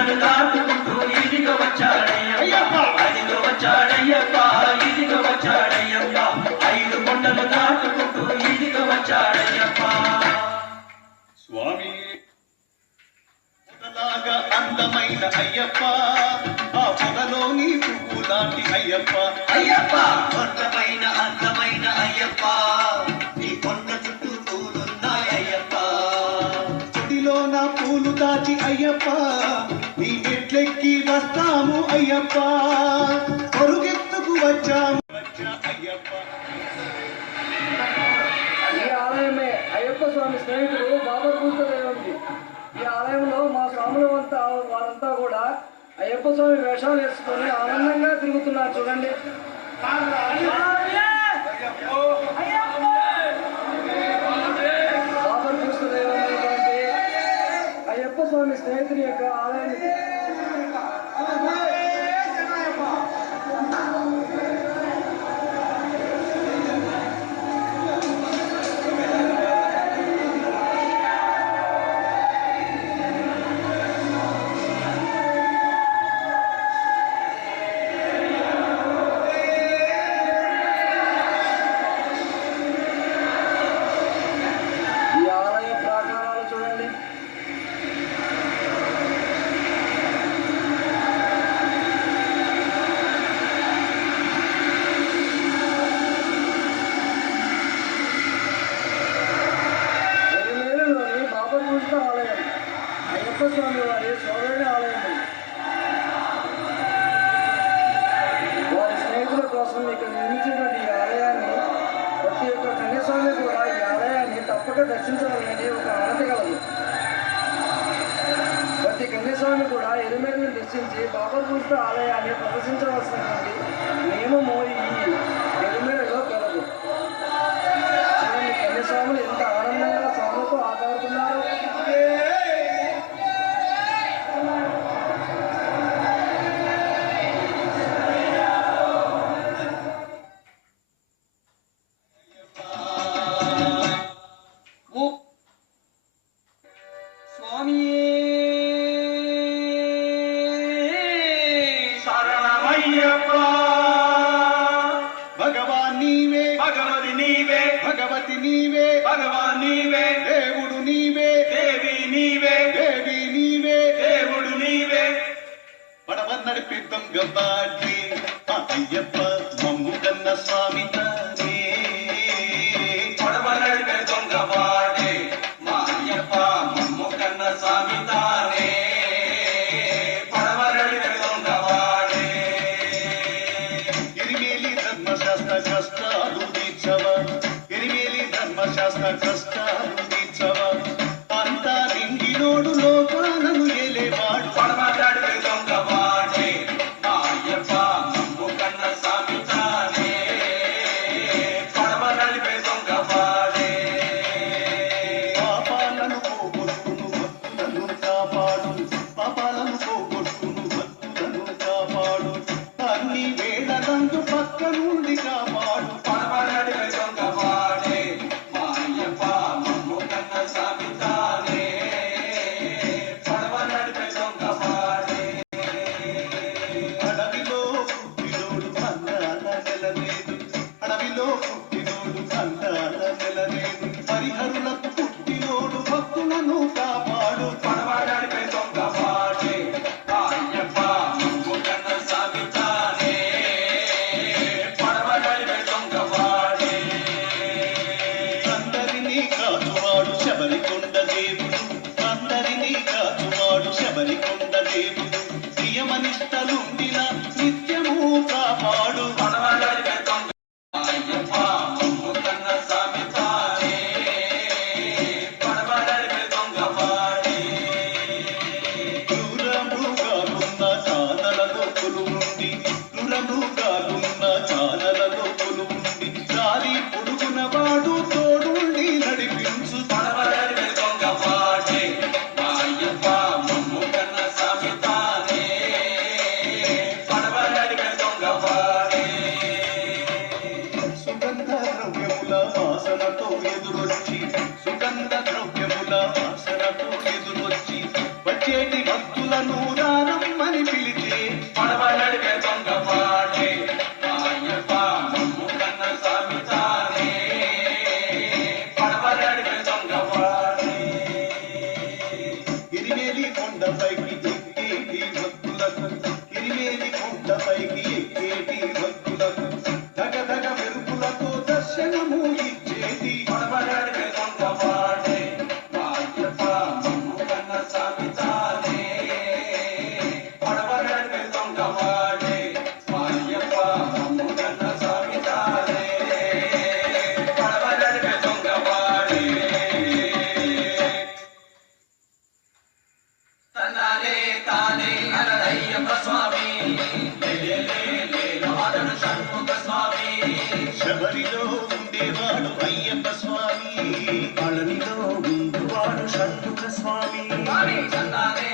కొండలు దాటుకుంటూ ఇదిగో వచ్చాడయ్యప్ప, అదిగో వచ్చాడయ్యప్ప, ఇదిగో వచ్చాడయ్యప్ప, 5 కొండలు దాటుకుంటూ ఇదిగో వచ్చాడయ్యప్ప. స్వామి పొదలాగా అందమైన అయ్యప్ప, ఆ పొదలోని పువ్వు లాంటి అయ్యప్ప, అయ్యప్ప కొండమైన అందమైన అయ్యప్ప, నీ కొండ చుట్టూ పూలున్నాయయ్యప్ప. చెడిలో నా పూలు దాచి అయ్యప్ప, నీ మెట్లెక్కి వస్తాము అయ్యప్ప, పొరుగెత్తుకు వచ్చాము అయ్యప్ప. ఈ ఆలయమే అయ్యప్ప స్వామి స్నేహితుడు బాబా కూర్చోదేవుంది. ఈ ఆలయంలో మా స్వాములు వారంతా కూడా అయ్యప్ప స్వామి వేషాలు వేసుకొని ఆనందంగా తిరుగుతున్నారు చూడండి. బాబా కూర్చోదేవుంది అయ్యప్ప స్వామి స్నేహితుడి యొక్క ఆలయం. ఆలయం అయ్యప్ప స్వామి వారి సోదరుని ఆలయం. వారి స్నేహితుల కోసం ఇక్కడ నిర్మించినటువంటి ఈ ఆలయాన్ని ప్రతి ఒక్క కన్యస్వామి కూడా ఈ ఆలయాన్ని తప్పక దర్శించాలని ఒక ఆనతి కలదు. ప్రతి కన్యస్వామి కూడా ఎలిమేలను దర్శించి బాబాపూజిత ఆలయాన్ని ప్రదర్శించవలసినటువంటి నియమము ఈ ఎలిమేలలో కలదు. చూడండి కన్యస్వాములు ఎంత ఆనందంగా స్వాములతో ఆటాడుతున్నారు. భగవాన్ నీవే, భగవతి నీవే, భగవతి నీవే, భగవాన్ నీవే, దేవుడు నీవే, దేవి నీవే, దేవి నీవే, దేవుడు నీవే. పడవ నడిపిద్దాం గవ్వాడి అయ్యప్ప మమ్ము కన్న స్వామి తానే. పడవ నడిపే దొంగవాడే మా అయ్యప్ప మమ్ము కన్న స్వామి తానే. పడవ నడిపే దొంగవాడే. ఎరిమేలి ధర్మశాస్త్ర కష్టాలు తీర్చవా, ఎరిమేలి ధర్మశాస్త్ర కష్టాలు తీర్చవా, అంతా నింగినోడు లోకాలను ఏలేవాడు. పడవ నడిపే దొంగవాడే మా అయ్యప్ప మమ్ము కన్న స్వామి తానే. పడవ నడిపే దొంగవాడే. పాపాలను పోగొట్టును భక్తులను కాపాడు, పాపాలను పోగొట్టును భక్తులను కాపాడు, అన్ని వేళలందు పక్క నుండి కాపాడు. పడవ నడిపే దొంగవాడే మా అయ్యప్ప మమ్ము కన్న స్వామి తానే. పడవ నడిపే దొంగవాడే. అడవిలో పుట్టినోడు అందాల నెలలేదు, అడవిలో పుట్టినోడు అందాల నెలలేదు, పరిహరులకు పుట్టినోడు భక్తులను కాపాడు. పడవ నడిపే దొంగవాడే మా అయ్యప్ప మమ్ము కన్న స్వామి తానే. పడవ నడిపే దొంగవాడే. అందరినీ కాచువాడు శబరికొండ దేవుడు, అందరినీ కాచువాడు శబరికొండ దేవుడు, నియమనిష్టలుండిన నిత్యము కాపాడు. పడవ నడిపే దొంగ మా అయ్యప్ప షణ్ముఖ స్వామి శబరిలో ఉండేవాడు అయ్యప్ప స్వామి పళనిలో ఉండువాడు షణ్ముఖ స్వామి స్వామి చందానే